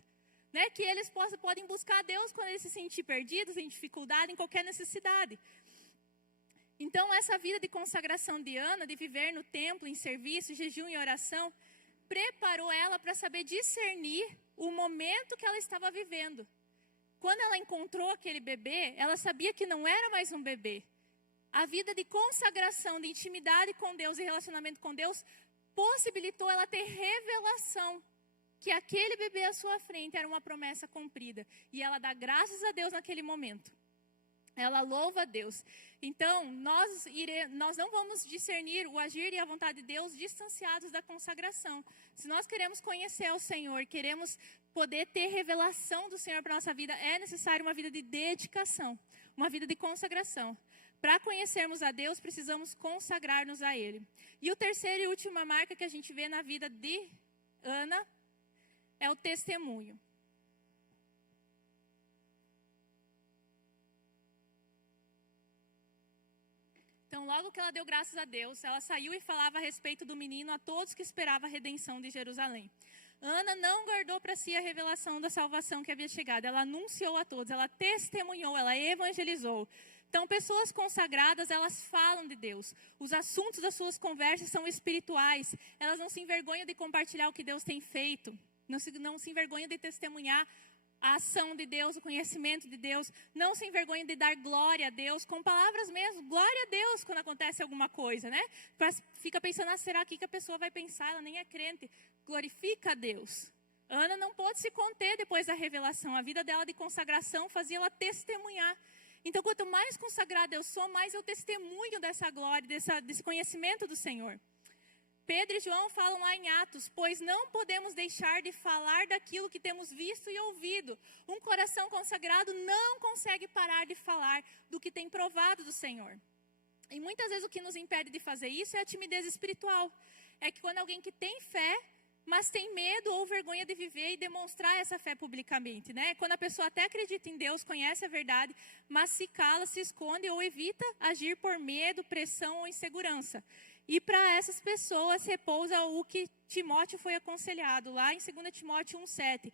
Né? Que eles podem buscar Deus quando eles se sentirem perdidos, em dificuldade, em qualquer necessidade. Então, essa vida de consagração de Ana, de viver no templo, em serviço, jejum e oração, preparou ela para saber discernir o momento que ela estava vivendo. Quando ela encontrou aquele bebê, ela sabia que não era mais um bebê. A vida de consagração, de intimidade com Deus e relacionamento com Deus possibilitou ela ter revelação que aquele bebê à sua frente era uma promessa cumprida. E ela dá graças a Deus naquele momento. Ela louva a Deus. Então, nós não vamos discernir o agir e a vontade de Deus distanciados da consagração. Se nós queremos conhecer o Senhor, queremos poder ter revelação do Senhor para a nossa vida, é necessário uma vida de dedicação, uma vida de consagração. Para conhecermos a Deus, precisamos consagrar-nos a Ele. E o terceiro e última marca que a gente vê na vida de Ana é o testemunho. Então, logo que ela deu graças a Deus, ela saiu e falava a respeito do menino a todos que esperavam a redenção de Jerusalém. Ana não guardou para si a revelação da salvação que havia chegado. Ela anunciou a todos, ela testemunhou, ela evangelizou. Então, pessoas consagradas, elas falam de Deus. Os assuntos das suas conversas são espirituais. Elas não se envergonham de compartilhar o que Deus tem feito. Não se envergonham de testemunhar a ação de Deus, o conhecimento de Deus. Não se envergonham de dar glória a Deus, com palavras mesmo. Glória a Deus quando acontece alguma coisa, né? Fica pensando, será que a pessoa vai pensar? Ela nem é crente. Glorifica a Deus. Ana não pôde se conter depois da revelação. A vida dela de consagração fazia ela testemunhar. Então, quanto mais consagrada eu sou, mais eu testemunho dessa glória, desse conhecimento do Senhor. Pedro e João falam lá em Atos, pois não podemos deixar de falar daquilo que temos visto e ouvido. Um coração consagrado não consegue parar de falar do que tem provado do Senhor. E muitas vezes o que nos impede de fazer isso é a timidez espiritual. É que quando alguém que tem fé, mas tem medo ou vergonha de viver e demonstrar essa fé publicamente, né? Quando a pessoa até acredita em Deus, conhece a verdade, mas se cala, se esconde ou evita agir por medo, pressão ou insegurança. E para essas pessoas repousa o que Timóteo foi aconselhado, lá em 2 Timóteo 1,7.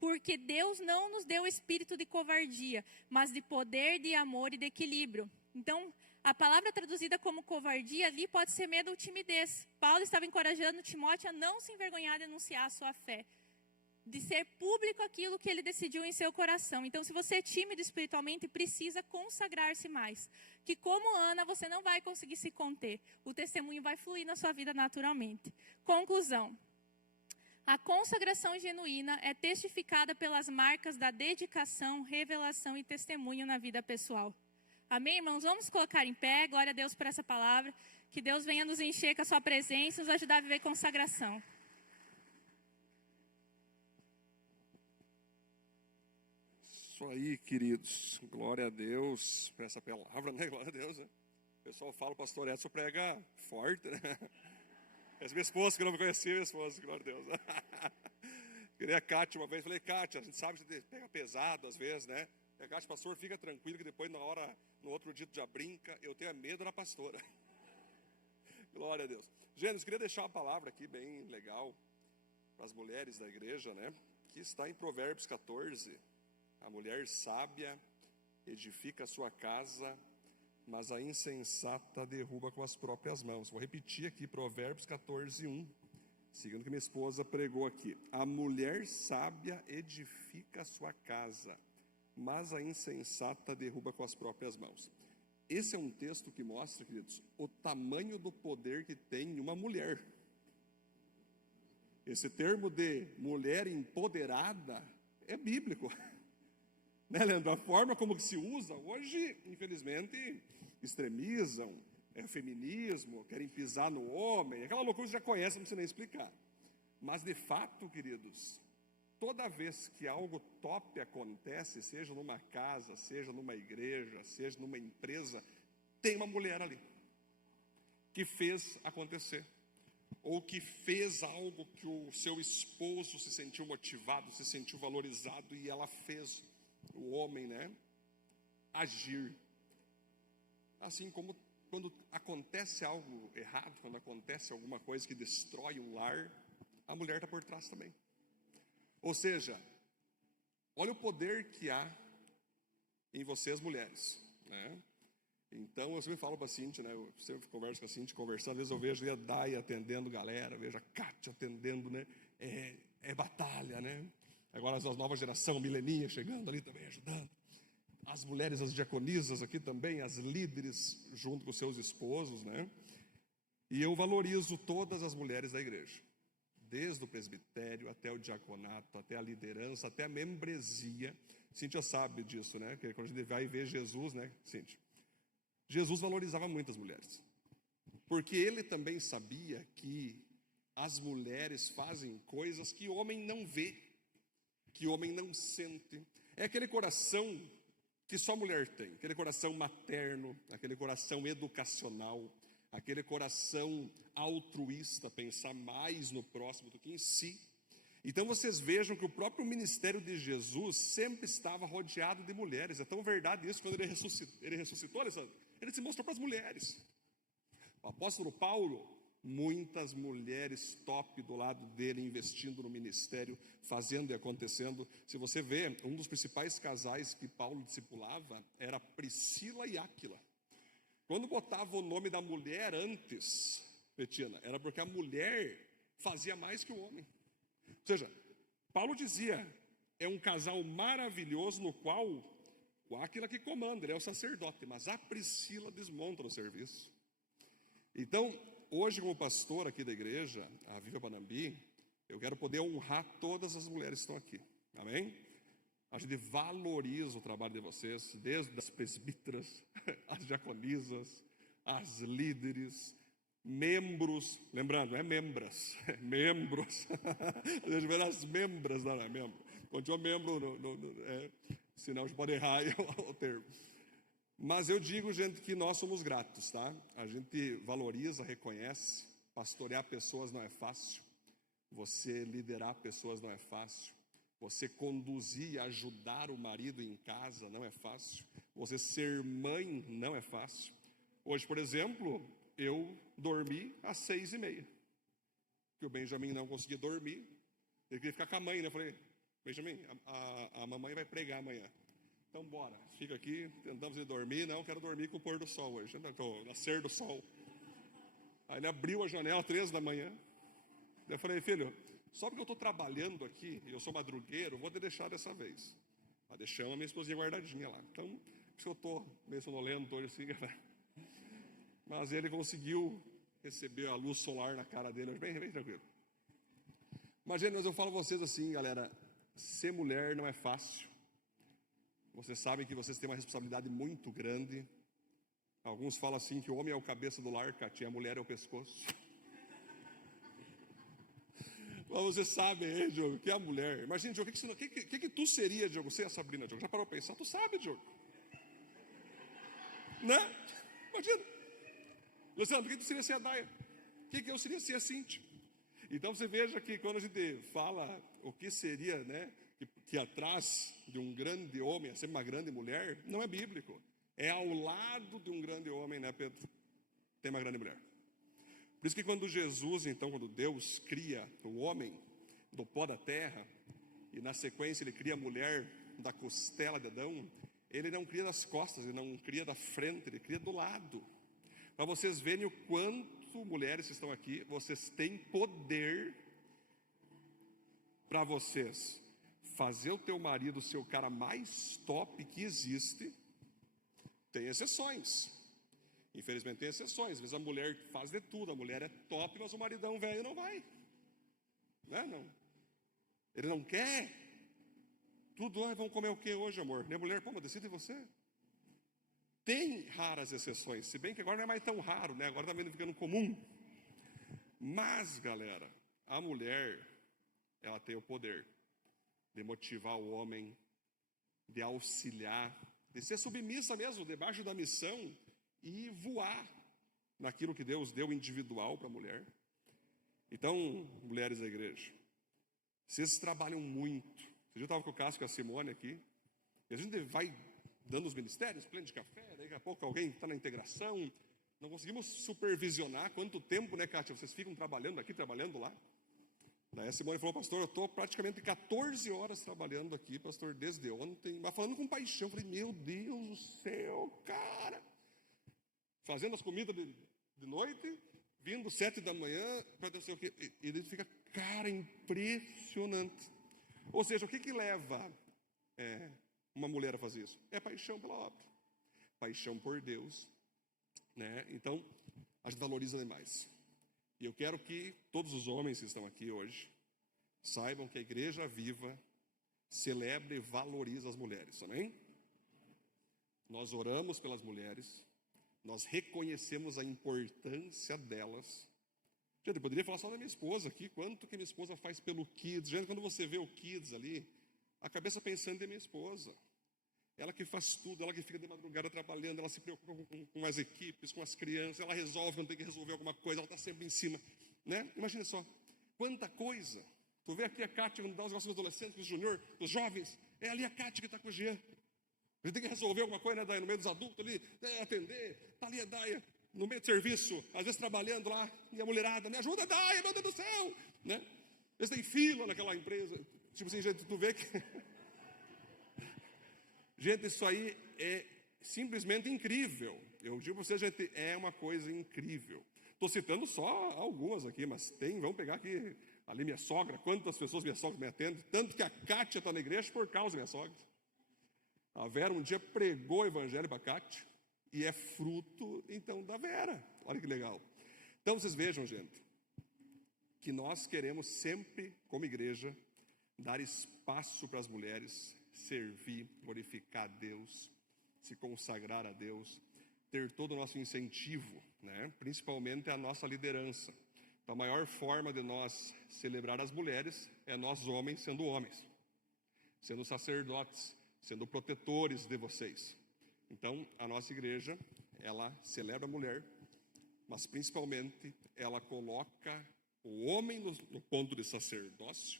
Porque Deus não nos deu espírito de covardia, mas de poder, de amor e de equilíbrio. Então, a palavra traduzida como covardia ali pode ser medo ou timidez. Paulo estava encorajando Timóteo a não se envergonhar de anunciar a sua fé, de ser público aquilo que ele decidiu em seu coração. Então, se você é tímido espiritualmente, precisa consagrar-se mais. Que como Ana, você não vai conseguir se conter. O testemunho vai fluir na sua vida naturalmente. Conclusão. A consagração genuína é testificada pelas marcas da dedicação, revelação e testemunho na vida pessoal. Amém, irmãos? Vamos colocar em pé. Glória a Deus por essa palavra. Que Deus venha nos encher com a sua presença e nos ajudar a viver consagração. Isso aí, queridos. Glória a Deus por essa palavra, né? Glória a Deus, né? O pessoal fala, o pastor Edson prega forte, né? Essa minha esposa, que eu não me conhecia, minha esposa, glória a Deus. Queria a Kátia uma vez, falei, Kátia, a gente sabe que pega pesado às vezes, né? E a Kátia, pastor, fica tranquilo que depois no outro dia tu já brinca, eu tenho medo da pastora. Glória a Deus. Gente, eu queria deixar uma palavra aqui bem legal para as mulheres da igreja, né? Que está em Provérbios 14. A mulher sábia edifica a sua casa, mas a insensata derruba com as próprias mãos. Vou repetir aqui, Provérbios 14, 1. Seguindo o que minha esposa pregou aqui. A mulher sábia edifica a sua casa, mas a insensata derruba com as próprias mãos. Esse é um texto que mostra, queridos, o tamanho do poder que tem uma mulher. Esse termo de mulher empoderada é bíblico. Né, Leandro? A forma como que se usa hoje, infelizmente, extremizam, feminismo, querem pisar no homem, aquela loucura que você já conhece, não precisa nem explicar. Mas, de fato, queridos, toda vez que algo top acontece, seja numa casa, seja numa igreja, seja numa empresa, tem uma mulher ali que fez acontecer, ou que fez algo que o seu esposo se sentiu motivado, se sentiu valorizado, e ela fez o homem, né, agir. Assim como quando acontece algo errado, quando acontece alguma coisa que destrói um lar, a mulher está por trás também. Ou seja, olha o poder que há em vocês, mulheres, né? Então, eu sempre falo para a Cintia, né? Eu sempre converso com a Cintia, conversando. Às vezes eu vejo a Dai atendendo galera, vejo a Kátia atendendo, né? É batalha, né? Agora as novas geração, mileninha, chegando ali também, ajudando. As mulheres, as diaconisas aqui também, as líderes, junto com seus esposos, né? E eu valorizo todas as mulheres da igreja. Desde o presbitério até o diaconato, até a liderança, até a membresia. Cíntia sabe disso, né? Que quando a gente vai ver Jesus, né, Cíntia? Jesus valorizava muito as mulheres. Porque ele também sabia que as mulheres fazem coisas que o homem não vê, que o homem não sente. É aquele coração que só mulher tem, aquele coração materno, aquele coração educacional, aquele coração altruísta, pensar mais no próximo do que em si. Então vocês vejam que o próprio ministério de Jesus sempre estava rodeado de mulheres. É tão verdade isso, quando ele ressuscitou, ele se mostrou para as mulheres. O apóstolo Paulo, muitas mulheres top do lado dele, investindo no ministério, fazendo e acontecendo. Se você vê, um dos principais casais que Paulo discipulava era Priscila e Áquila. Quando botava o nome da mulher antes, Betina, era porque a mulher fazia mais que o homem. Ou seja, Paulo dizia, é um casal maravilhoso no qual o Áquila que comanda, ele é o sacerdote, mas a Priscila desmonta no serviço. Então, hoje como pastor aqui da igreja, a Viva Panambi, eu quero poder honrar todas as mulheres que estão aqui, amém? A gente valoriza o trabalho de vocês, desde as presbíteras, as diaconisas, as líderes, membros, lembrando, não é membras, é membros, a gente vê as membras, não é membro, continua membro, senão a gente pode errar o termo. Mas eu digo, gente, que nós somos gratos, tá? A gente valoriza, reconhece, pastorear pessoas não é fácil, você liderar pessoas não é fácil, você conduzir e ajudar o marido em casa não é fácil, você ser mãe não é fácil. Hoje, por exemplo, eu dormi às 6h30, porque o Benjamin não conseguia dormir, ele queria ficar com a mãe, né? Eu falei, Benjamin, a mamãe vai pregar amanhã. Então, bora, fica aqui, tentamos ir dormir. Não, quero dormir com o pôr do sol hoje, com o nascer do sol. Aí ele abriu a janela às 3 da manhã. Eu falei, filho, só porque eu estou trabalhando aqui, e eu sou madrugueiro, vou te deixar dessa vez. Mas deixamos a minha esposinha guardadinha lá. Então, por isso que eu estou meio sonolento hoje assim, galera. Mas ele conseguiu receber a luz solar na cara dele, bem tranquilo. Imagina, mas eu falo a vocês assim, galera, ser mulher não é fácil. Vocês sabem que vocês têm uma responsabilidade muito grande. Alguns falam assim que o homem é o cabeça do lar, Cátia, e a mulher é o pescoço. Mas você sabe, hein, Diogo, que é a mulher. Imagina, Diogo, o que tu seria, Diogo? Você e a Sabrina, Diogo, já parou para pensar? Tu sabe, Diogo. Né? Imagina. Luciano, o que tu seria ser a Daia? O que eu seria ser a Cíntia? Então você veja que quando a gente fala o que seria, né, que atrás de um grande homem é sempre uma grande mulher, não é bíblico. É ao lado de um grande homem, né, Pedro? Tem uma grande mulher. Por isso que quando Jesus, então, quando Deus cria o homem do pó da terra, e na sequência ele cria a mulher da costela de Adão, ele não cria das costas, ele não cria da frente, ele cria do lado. Para vocês verem o quanto, mulheres que estão aqui, vocês têm poder para vocês fazer o teu marido ser o cara mais top que existe. Tem exceções. Infelizmente tem exceções. Às vezes a mulher faz de tudo, a mulher é top, mas o maridão velho não vai. Né? Não. Ele não quer. Tudo, vamos comer o que hoje, amor? Minha mulher, pô, mas decide você. Tem raras exceções, se bem que agora não é mais tão raro, né? Agora também está ficando comum. Mas, galera, a mulher, ela tem o poder de motivar o homem, de auxiliar, de ser submissa mesmo, debaixo da missão e voar naquilo que Deus deu individual para a mulher. Então, mulheres da igreja, vocês trabalham muito. Eu estava com o Cássio e com a Simone aqui, e a gente vai dando os ministérios, pleno de café, daqui a pouco alguém está na integração, não conseguimos supervisionar quanto tempo, né, Kátia, vocês ficam trabalhando aqui, trabalhando lá. Daí a Simone falou, pastor, eu estou praticamente 14 horas trabalhando aqui, pastor, desde ontem, mas falando com paixão. Eu falei, meu Deus do céu, cara, fazendo as comidas de noite, vindo 7 da manhã, para não sei o quê, e ele fica, cara, impressionante. Ou seja, o que leva uma mulher a fazer isso? É paixão pela obra, paixão por Deus, né? Então, a gente valoriza demais. E eu quero que todos os homens que estão aqui hoje saibam que a Igreja Viva celebra e valoriza as mulheres, amém? Nós oramos pelas mulheres, nós reconhecemos a importância delas. Gente, eu poderia falar só da minha esposa aqui, quanto que minha esposa faz pelo Kids. Gente, quando você vê o Kids ali, a cabeça pensando em minha esposa. Ela que faz tudo, ela que fica de madrugada trabalhando, ela se preocupa com as equipes, com as crianças, ela resolve quando tem que resolver alguma coisa, ela está sempre em cima, né? Imagina só, quanta coisa. Tu vê aqui a Cátia, quando dá os nossos adolescentes, para os juniores, para os jovens, é ali a Cátia que está com o Jean. A gente tem que resolver alguma coisa, né, Daia, no meio dos adultos ali, atender, está ali a Daia, no meio de serviço, às vezes trabalhando lá, e a mulherada, me ajuda, Daia, meu Deus do céu, né? Eles têm fila naquela empresa, tipo assim, gente, tu vê que... Gente, isso aí é simplesmente incrível. Eu digo para vocês, gente, é uma coisa incrível. Estou citando só algumas aqui, mas vamos pegar aqui, ali minha sogra, quantas pessoas minha sogra me atende, tanto que a Cátia está na igreja por causa da minha sogra. A Vera um dia pregou o evangelho para a Cátia, e é fruto, então, da Vera. Olha que legal. Então, vocês vejam, gente, que nós queremos sempre, como igreja, dar espaço para as mulheres, servir, glorificar a Deus, se consagrar a Deus, ter todo o nosso incentivo, né? Principalmente a nossa liderança. Então, a maior forma de nós celebrar as mulheres é nós homens sendo homens, sendo sacerdotes, sendo protetores de vocês. Então, a nossa igreja, ela celebra a mulher, mas principalmente ela coloca o homem no ponto de sacerdócio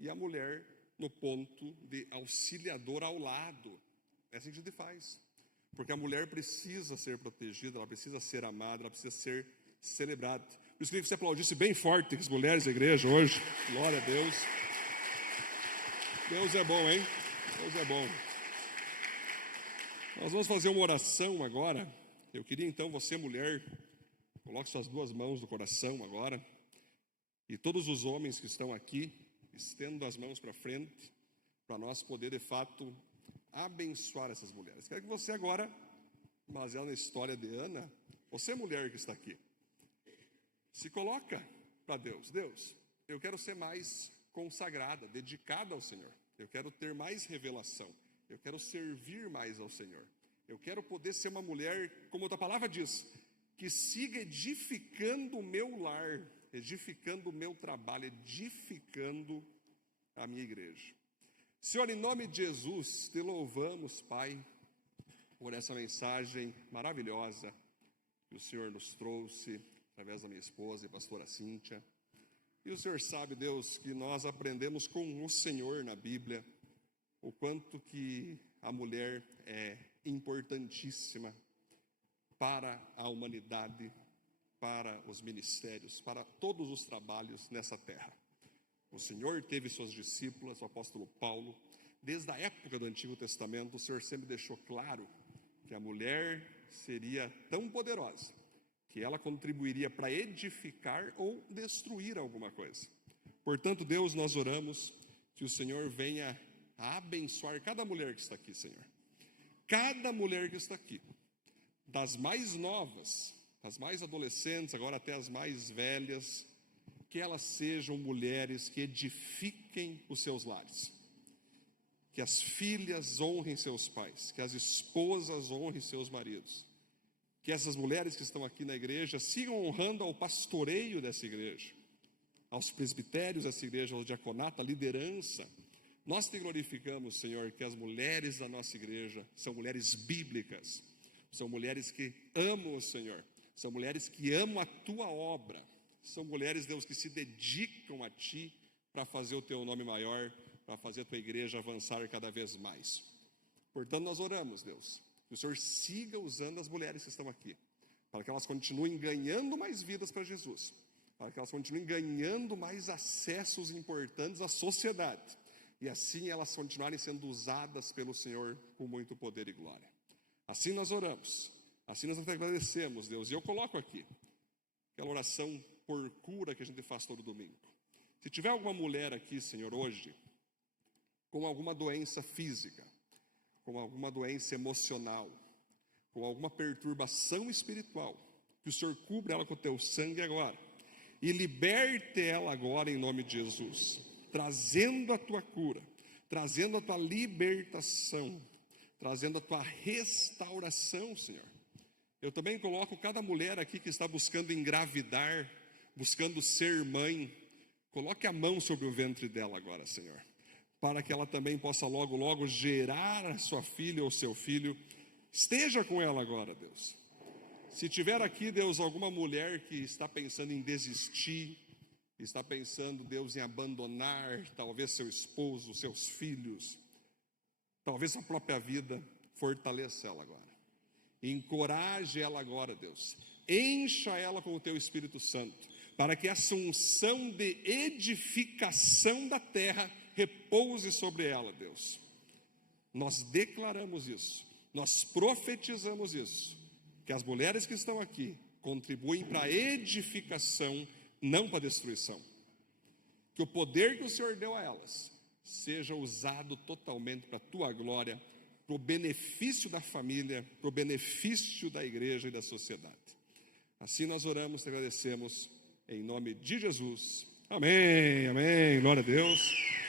e a mulher no ponto de auxiliador ao lado. É assim que a gente faz. Porque a mulher precisa ser protegida, ela precisa ser amada, ela precisa ser celebrada. Por isso que você aplaudisse bem forte as mulheres da igreja hoje. Glória a Deus. Deus é bom, hein? Deus é bom. Nós vamos fazer uma oração agora. Eu queria então, você mulher, coloque suas duas mãos no coração agora. E todos os homens que estão aqui, estendo as mãos para frente, para nós poder de fato abençoar essas mulheres. Quero que você agora, baseado na história de Ana, você mulher que está aqui, se coloca para Deus. Deus, eu quero ser mais consagrada, dedicada ao Senhor. Eu quero ter mais revelação. Eu quero servir mais ao Senhor. Eu quero poder ser uma mulher, como outra palavra diz, que siga edificando o meu lar, edificando o meu trabalho, edificando a minha igreja. Senhor, em nome de Jesus, te louvamos, Pai, por essa mensagem maravilhosa que o Senhor nos trouxe através da minha esposa e pastora Cíntia. E o Senhor sabe, Deus, que nós aprendemos com o Senhor na Bíblia o quanto que a mulher é importantíssima para a humanidade, para os ministérios, para todos os trabalhos nessa terra. O Senhor teve suas discípulas, o apóstolo Paulo. Desde a época do Antigo Testamento, o Senhor sempre deixou claro que a mulher seria tão poderosa que ela contribuiria para edificar ou destruir alguma coisa. Portanto, Deus, nós oramos que o Senhor venha a abençoar cada mulher que está aqui, Senhor. Cada mulher que está aqui, das mais novas, as mais adolescentes, agora até as mais velhas, que elas sejam mulheres que edifiquem os seus lares. Que as filhas honrem seus pais, que as esposas honrem seus maridos. Que essas mulheres que estão aqui na igreja sigam honrando ao pastoreio dessa igreja, aos presbitérios dessa igreja, ao diaconato, à liderança. Nós te glorificamos, Senhor, que as mulheres da nossa igreja são mulheres bíblicas, são mulheres que amam o Senhor, são mulheres que amam a tua obra, são mulheres, Deus, que se dedicam a ti para fazer o teu nome maior, para fazer a tua igreja avançar cada vez mais. Portanto, nós oramos, Deus, que o Senhor siga usando as mulheres que estão aqui, para que elas continuem ganhando mais vidas para Jesus, para que elas continuem ganhando mais acessos importantes à sociedade, e assim elas continuarem sendo usadas pelo Senhor com muito poder e glória. Assim nós oramos, assim nós te agradecemos, Deus, e eu coloco aqui aquela oração por cura que a gente faz todo domingo. Se tiver alguma mulher aqui, Senhor, hoje, com alguma doença física, com alguma doença emocional, com alguma perturbação espiritual, que o Senhor cubra ela com o teu sangue agora, e liberte ela agora em nome de Jesus, trazendo a tua cura, trazendo a tua libertação, trazendo a tua restauração, Senhor. Eu também coloco cada mulher aqui que está buscando engravidar, buscando ser mãe, coloque a mão sobre o ventre dela agora, Senhor, para que ela também possa logo, logo gerar a sua filha ou seu filho. Esteja com ela agora, Deus. Se tiver aqui, Deus, alguma mulher que está pensando em desistir, está pensando, Deus, em abandonar, talvez seu esposo, seus filhos, talvez a própria vida, fortaleça ela agora. Encoraje ela agora, Deus. Encha ela com o teu Espírito Santo, para que essa unção de edificação da terra repouse sobre ela, Deus. Nós declaramos isso, nós profetizamos isso, que as mulheres que estão aqui contribuem para a edificação, não para a destruição. Que o poder que o Senhor deu a elas seja usado totalmente para a tua glória, para o benefício da família, para o benefício da igreja e da sociedade. Assim nós oramos e agradecemos em nome de Jesus. Amém, amém, glória a Deus.